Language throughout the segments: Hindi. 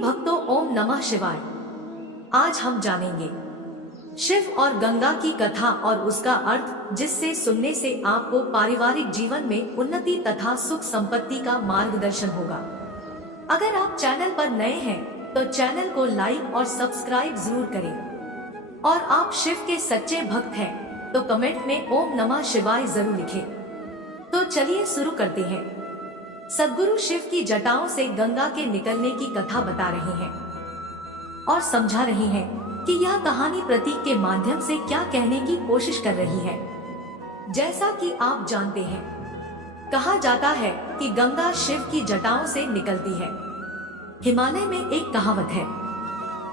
भक्तों, ओम नमः शिवाय। आज हम जानेंगे शिव और गंगा की कथा और उसका अर्थ, जिससे सुनने से आपको पारिवारिक जीवन में उन्नति तथा सुख संपत्ति का मार्गदर्शन होगा। अगर आप चैनल पर नए हैं तो चैनल को लाइक और सब्सक्राइब जरूर करें, और आप शिव के सच्चे भक्त हैं तो कमेंट में ओम नमः शिवाय जरूर लिखें। तो चलिए शुरू करते हैं। सद्गुरु शिव की जटाओं से गंगा के निकलने की कथा बता रहे हैं और समझा रहे हैं कि यह कहानी प्रतीक के माध्यम से क्या कहने की कोशिश कर रही है। जैसा कि आप जानते हैं, कहा जाता है कि गंगा शिव की जटाओं से निकलती है। हिमालय में एक कहावत है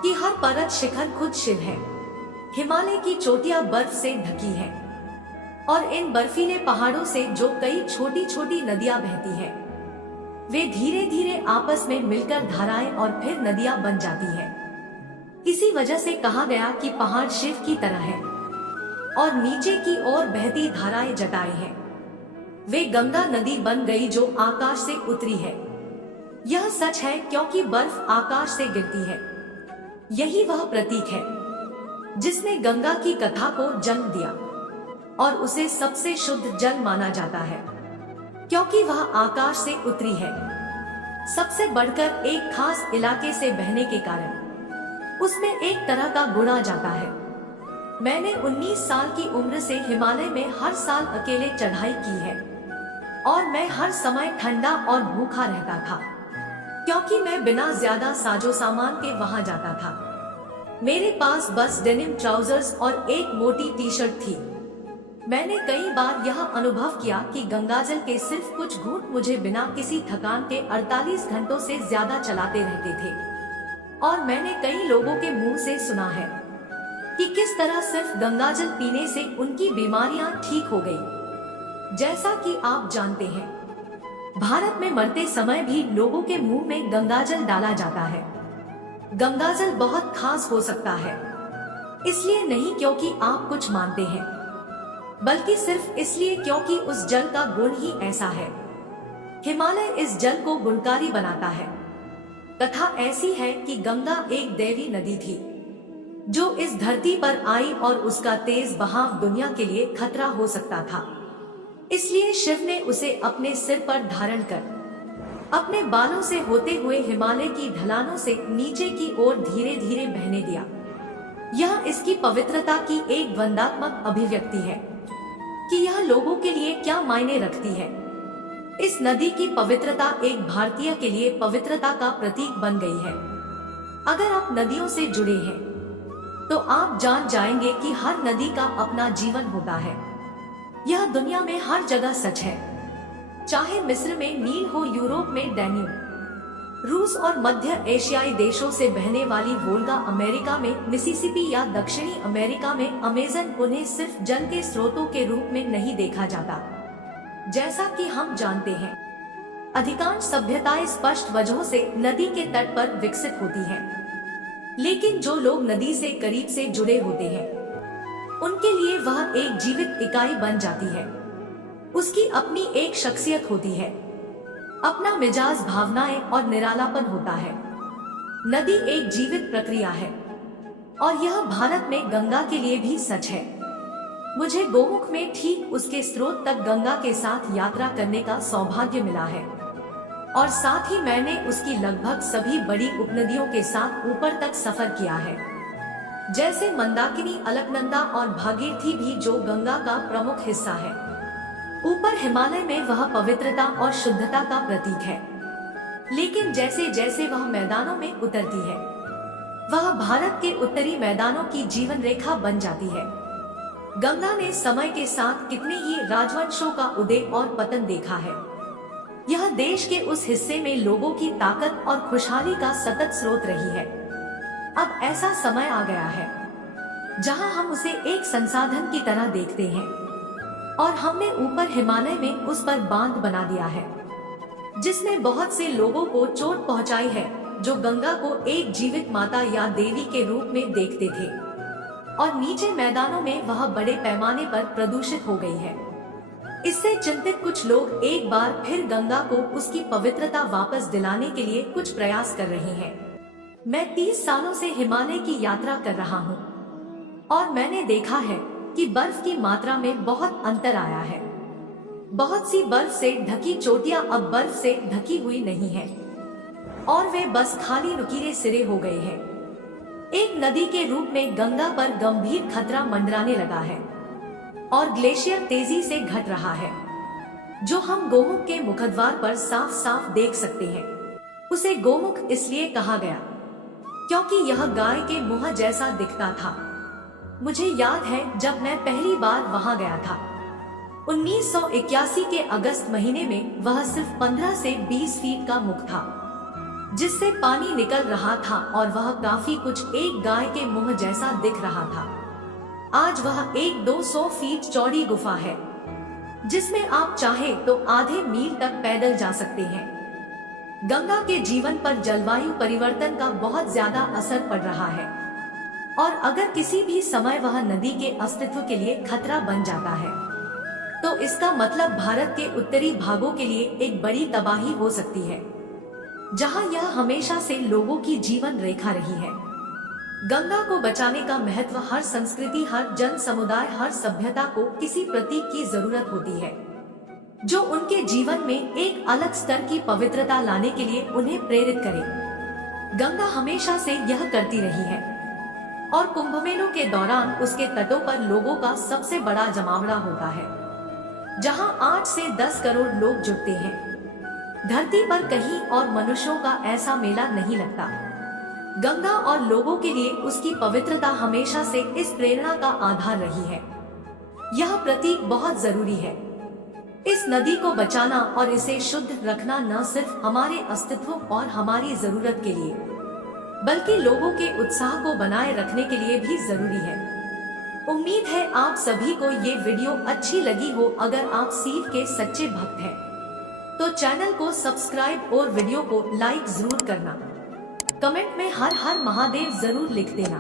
कि हर पर्वत शिखर खुद शिव है। हिमालय की चोटियां बर्फ से ढकी है और इन बर्फीले पहाड़ों से जो कई छोटी छोटी नदियां बहती है, वे धीरे धीरे आपस में मिलकर धाराएं और फिर नदियां बन जाती है। इसी वजह से कहा गया कि पहाड़ शिव की तरह है और नीचे की ओर बहती धाराएं जटाएं हैं। वे गंगा नदी बन गई जो आकाश से उतरी है। यह सच है क्योंकि बर्फ आकाश से गिरती है। यही वह प्रतीक है जिसने गंगा की कथा को जन्म दिया और उसे सबसे शुद्ध जल माना जाता है क्योंकि वह आकाश से उतरी है। सबसे बढ़कर एक खास इलाके से बहने के कारण उसमें एक तरह का गुण आ जाता है। मैंने 19 साल की उम्र से हिमालय में हर साल अकेले चढ़ाई की है और मैं हर समय ठंडा और भूखा रहता था क्योंकि मैं बिना ज्यादा साजो सामान के वहां जाता था। मेरे पास बस डेनिम ट्राउजर्स और एक मोटी टी शर्ट थी। मैंने कई बार यह अनुभव किया कि गंगाजल के सिर्फ कुछ घूंट मुझे बिना किसी थकान के 48 घंटों से ज्यादा चलाते रहते थे। और मैंने कई लोगों के मुंह से सुना है कि किस तरह सिर्फ गंगाजल पीने से उनकी बीमारियां ठीक हो गई। जैसा कि आप जानते हैं, भारत में मरते समय भी लोगों के मुंह में गंगाजल डाला जाता है। गंगाजल बहुत खास हो सकता है, इसलिए नहीं क्योंकि आप कुछ मानते हैं, बल्कि सिर्फ इसलिए क्योंकि उस जल का गुण ही ऐसा है। हिमालय इस जल को गुणकारी बनाता है। कथा ऐसी है कि गंगा एक दैवी नदी थी जो इस धरती पर आई और उसका तेज बहाव दुनिया के लिए खतरा हो सकता था। इसलिए शिव ने उसे अपने सिर पर धारण कर अपने बालों से होते हुए हिमालय की ढलानों से नीचे की ओर धीरे धीरे बहने दिया। यह इसकी पवित्रता की एक द्वंद्वात्मक अभिव्यक्ति है कि यह लोगों के लिए क्या मायने रखती है। इस नदी की पवित्रता एक भारतीय के लिए पवित्रता का प्रतीक बन गई है। अगर आप नदियों से जुड़े हैं तो आप जान जाएंगे कि हर नदी का अपना जीवन होता है। यह दुनिया में हर जगह सच है, चाहे मिस्र में नील हो, यूरोप में डैन्यूब, रूस और मध्य एशियाई देशों से बहने वाली वोल्गा, अमेरिका में मिसिसिपी या दक्षिणी अमेरिका में अमेजन। उन्हें सिर्फ जल के स्रोतों के रूप में नहीं देखा जाता। जैसा कि हम जानते हैं, अधिकांश सभ्यताएं स्पष्ट वजहों से नदी के तट पर विकसित होती हैं, लेकिन जो लोग नदी से करीब से जुड़े होते हैं उनके लिए वह एक जीवित इकाई बन जाती है। उसकी अपनी एक शख्सियत होती है, अपना मिजाज, भावनाएं और निरालापन होता है। नदी एक जीवित प्रक्रिया है और यह भारत में गंगा के लिए भी सच है। मुझे गोमुख में ठीक उसके स्रोत तक गंगा के साथ यात्रा करने का सौभाग्य मिला है और साथ ही मैंने उसकी लगभग सभी बड़ी उपनदियों के साथ ऊपर तक सफर किया है, जैसे मंदाकिनी, अलकनंदा और भागीरथी भी, जो गंगा का प्रमुख हिस्सा है। ऊपर हिमालय में वह पवित्रता और शुद्धता का प्रतीक है, लेकिन जैसे जैसे वह मैदानों में उतरती है, वह भारत के उत्तरी मैदानों की जीवन रेखा बन जाती है। गंगा ने समय के साथ कितने ही राजवंशों का उदय और पतन देखा है। यह देश के उस हिस्से में लोगों की ताकत और खुशहाली का सतत स्रोत रही है। अब ऐसा समय आ गया है जहां हम उसे एक संसाधन की तरह देखते हैं और हमने ऊपर हिमालय में उस पर बांध बना दिया है, जिसने बहुत से लोगों को चोट पहुंचाई है जो गंगा को एक जीवित माता या देवी के रूप में देखते थे, और नीचे मैदानों में वह बड़े पैमाने पर प्रदूषित हो गई है। इससे चिंतित कुछ लोग एक बार फिर गंगा को उसकी पवित्रता वापस दिलाने के लिए कुछ प्रयास कर रहे हैं। मैं 30 सालों से हिमालय की यात्रा कर रहा हूँ और मैंने देखा है कि बर्फ की मात्रा में बहुत अंतर आया है। बहुत सी बर्फ से ढकी चोटियां अब बर्फ से ढकी हुई नहीं है और वे बस खाली नुकीले सिरे हो गए हैं। एक नदी के रूप में गंगा पर गंभीर खतरा मंडराने लगा है और ग्लेशियर तेजी से घट रहा है, जो हम गोमुख के मुखद्वार पर साफ साफ देख सकते हैं। उसे गोमुख इसलिए कहा गया क्योंकि यह गाय के मुंह जैसा दिखता था। मुझे याद है जब मैं पहली बार वहां गया था 1981 के अगस्त महीने में, वह सिर्फ 15 से 20 फीट का मुख था जिससे पानी निकल रहा था और वह काफी कुछ एक गाय के मुंह जैसा दिख रहा था। आज वह 100-200 फीट चौड़ी गुफा है जिसमें आप चाहे तो आधे मील तक पैदल जा सकते हैं। गंगा के जीवन पर जलवायु परिवर्तन का बहुत ज्यादा असर पड़ रहा है और अगर किसी भी समय वह नदी के अस्तित्व के लिए खतरा बन जाता है तो इसका मतलब भारत के उत्तरी भागों के लिए एक बड़ी तबाही हो सकती है, जहां यह हमेशा से लोगों की जीवन रेखा रही है। गंगा को बचाने का महत्व हर संस्कृति, हर जन समुदाय, हर सभ्यता को किसी प्रतीक की जरूरत होती है जो उनके जीवन में एक अलग स्तर की पवित्रता लाने के लिए उन्हें प्रेरित करे। गंगा हमेशा से यह करती रही है और कुंभ मेलों के दौरान उसके तटों पर लोगों का सबसे बड़ा जमावड़ा होता है, जहां 8 से 10 करोड़ लोग जुटते हैं। धरती पर कहीं और मनुष्यों का ऐसा मेला नहीं लगता। गंगा और लोगों के लिए उसकी पवित्रता हमेशा से इस प्रेरणा का आधार रही है। यह प्रतीक बहुत जरूरी है। इस नदी को बचाना और इसे शुद्ध रखना न सिर्फ हमारे अस्तित्व और हमारी जरूरत के लिए, बल्कि लोगों के उत्साह को बनाए रखने के लिए भी जरूरी है। उम्मीद है आप सभी को ये वीडियो अच्छी लगी हो। अगर आप शिव के सच्चे भक्त हैं तो चैनल को सब्सक्राइब और वीडियो को लाइक जरूर करना। कमेंट में हर हर महादेव जरूर लिख देना।